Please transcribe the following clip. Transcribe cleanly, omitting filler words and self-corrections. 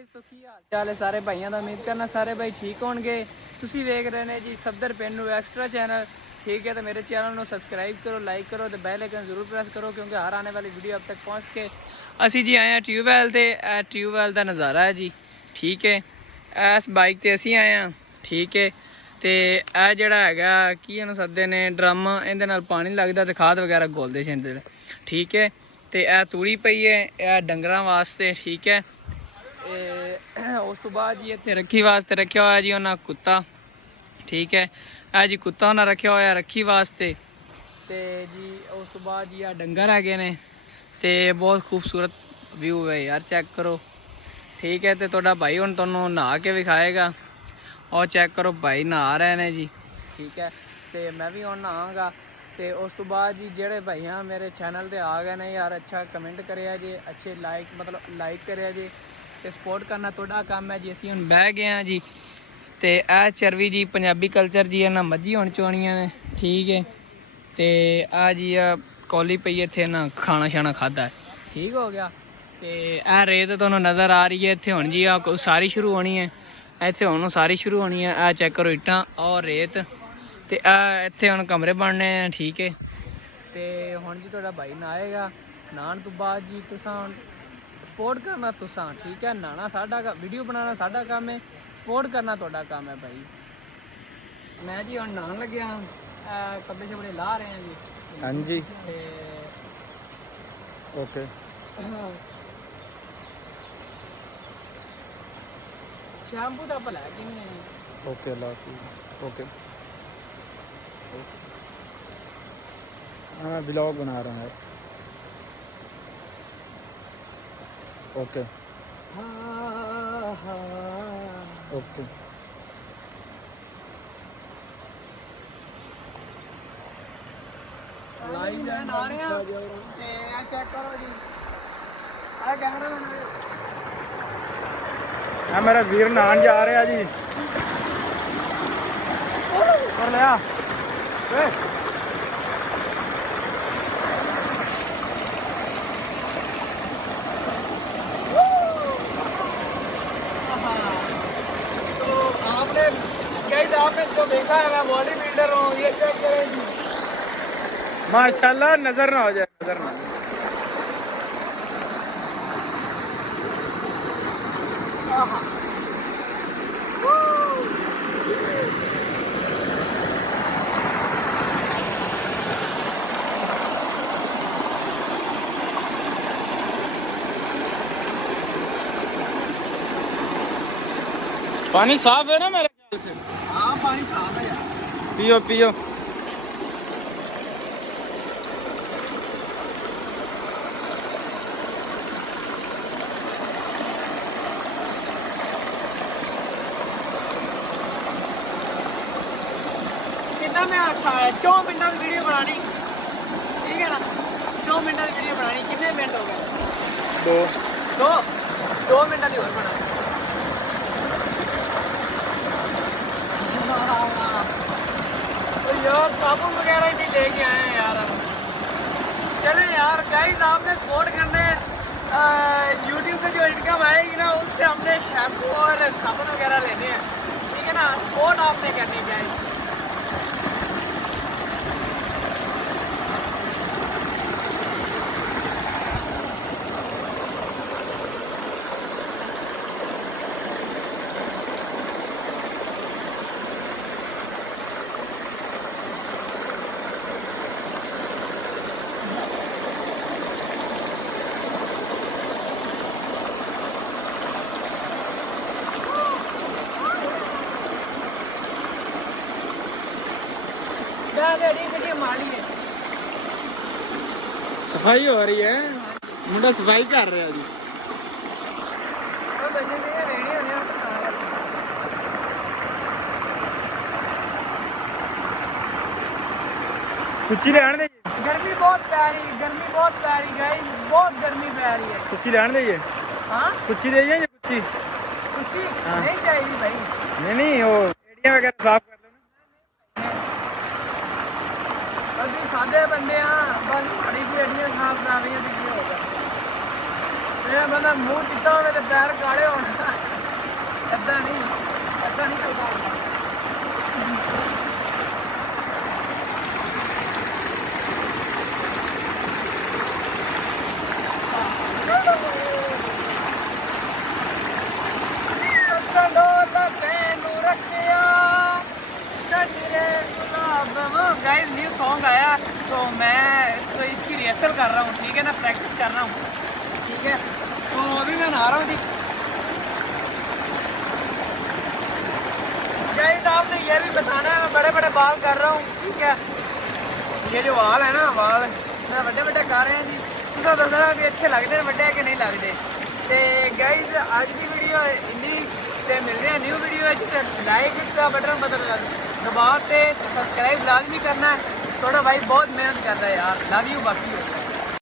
Guys तो की हाल चाल है सारे भाइयों का। उम्मीद करना सारे भाई ठीक होंगे। तुसी वेख रहे ने जी सफदर पेंडू एक्स्ट्रा चैनल। ठीक है, तो मेरे चैनल को सब्सक्राइब करो, लाइक करो, तो बैल आइकन जरूर प्रेस करो क्योंकि हर आने वाली वीडियो अब तक पहुँच के। असी जी आए हैं ट्यूबवैल ते ट्यूबवैल का नज़ारा है जी। ठीक है, इस बाइक ते असी आए हैं। ठीक है, तो यह जड़ा है की इन्हू सदे ने ड्रम, ये पानी लगता तो खाद वगैरह घोलते छिंदे। ठीक है, तो यह तूड़ी पई है, यह डंगर वास्ते। ठीक है, उस तो बाद जी इतने रखी वास्ते रखा हुआ जी उन्हें कुत्ता। ठीक है, यह जी कुत्ता उन्हें रखा हुआ रखी वास्ते। तो जी उस तो बाद जी आ डंगर है ने, तो बहुत खूबसूरत व्यू है यार, चेक करो। ठीक है, तो थोड़ा भाई हुण तुहानूं नहा के विखाएगा। और चेक करो भाई नहा रहे हैं जी। ठीक है, तो मैं भी हुण नहांगा। तो उस तो बाद जी जेड़े भाइयां मेरे चैनल पर आ गए ने यार, अच्छा कमेंट करेआ जे, अच्छे लाइक करेआ जे। तो सपोर्ट करना थोड़ा काम है जी। असीं हुण बह गए हैं जी। तो यह चरवी जी पंजाबी कल्चर जी इन्हें मज्जी हुण चोनियां ने। ठीक है, तो आ जी कौली पई इत्थे ना खाना शाना खादा है। ठीक हो गया। तो यह रेत तुहानूं नज़र आ रही है इत्थे हुण जी सारी शुरू होनी है। इत्थे हुण सारी शुरू होनी है। आ चेक करो इट्टां और रेत। तो इत्थे हुण कमरे बनने हैं। ठीक है, तो हुण जी तुहाडा भाई नहाएगा। नहाने तो बाद जी तुसां सपोर्ट करना तुसां। ठीक है, नहाना साडा वीडियो बनाना साडा काम है, सपोर्ट करना तुहाडा काम है भाई। मैं जी हुण नहान लग्या, कपड़े शपड़े ला रहे हैं जी। हाँ जी, ते ओके शैम्पू तो भला कि नहीं है जी। ओके, अल्लाह हाफिज़। ओके, हाँ मैं ब्लॉग बना रहा हूँ। ओके हाँ हाँ ओके, लाइव आ रहे हैं। ते चेक करो जी, आ कैमरा हाँ मेरा वीर नहान जा रहा जी। कर लिया तो आपने गाइस, आपने जो देखा है मैं बॉडी बिल्डर हूँ, ये चेक करें जी। माशाल्लाह, नजर ना हो जाए, नजर ना। पानी साफ है ना मेरे ख्याल से। हाँ पानी साफ है यार। पियो पियो। कितना मैं 4 मिनट की वीडियो बनानी। ठीक है ना, 4 मिनट की वीडियो बनानी। कितने मिनट हो गए? दो। दो 2 मिनट की और बना। तो यार साबुन वगैरह ही नहीं लेके आए हैं यार हम। चले यार गाइस, आपने सपोर्ट करने। यूट्यूब पे जो इनकम आएगी ना, उससे हमने शैम्पू और साबुन वगैरह लेने हैं। ठीक है ना, सपोर्ट आपने करनी चाहिए। सफाई हो रही है, मुंडा सफाई कर रहा जी। कुछ लैन दे। गर्मी बहुत प्यारी, गर्मी बहुत प्यारी गाइस, बहुत गर्मी प्यारी है। कुछ लैन दे। हाँ कुछ दे या कुछ हाँ। नहीं चाहिए भाई। नहीं वो एड़ियां वगैरह साफ कर लो ना। अभी सादे बंदे हाँ, बस बड़ी सी एड़ियां साफ कर रही हैं। ਇਹ ਬੰਦਾ ਮੂੰਹ ਚਿੱਟਾ ਹੋਵੇ ਤੇ ਪੈਰ ਕਾਲੇ ਹੋਣ ਏਦਾਂ ਨਹੀਂ ਚੱਲਦਾ गाइस न्यू सॉन्ग आया तो मैं इसकी रिहर्सल कर रहा हूँ, ठीक है ना, प्रैक्टिस कर रहा हूँ, ठीक है। तो अभी मैं नहा रहा हूँ जी। गाइस आपने ये भी बताना है, मैं बड़े बड़े बाल कर रहा हूँ, ठीक है। ये जो वाल है ना, वाल मैं बड़े बड़े कर रहे हैं जी। तुम दसना भी अच्छे लगते हैं बड़े कि नहीं लगते। तो गाइस अज की वीडियो इन्नी ते मिलते हैं न्यू वीडियो। लाइक का बटन दबा के सब्सक्राइब लाजमी करना है। थोड़ा भाई बहुत मेहनत कर रहा है यार, लव यू बाकी।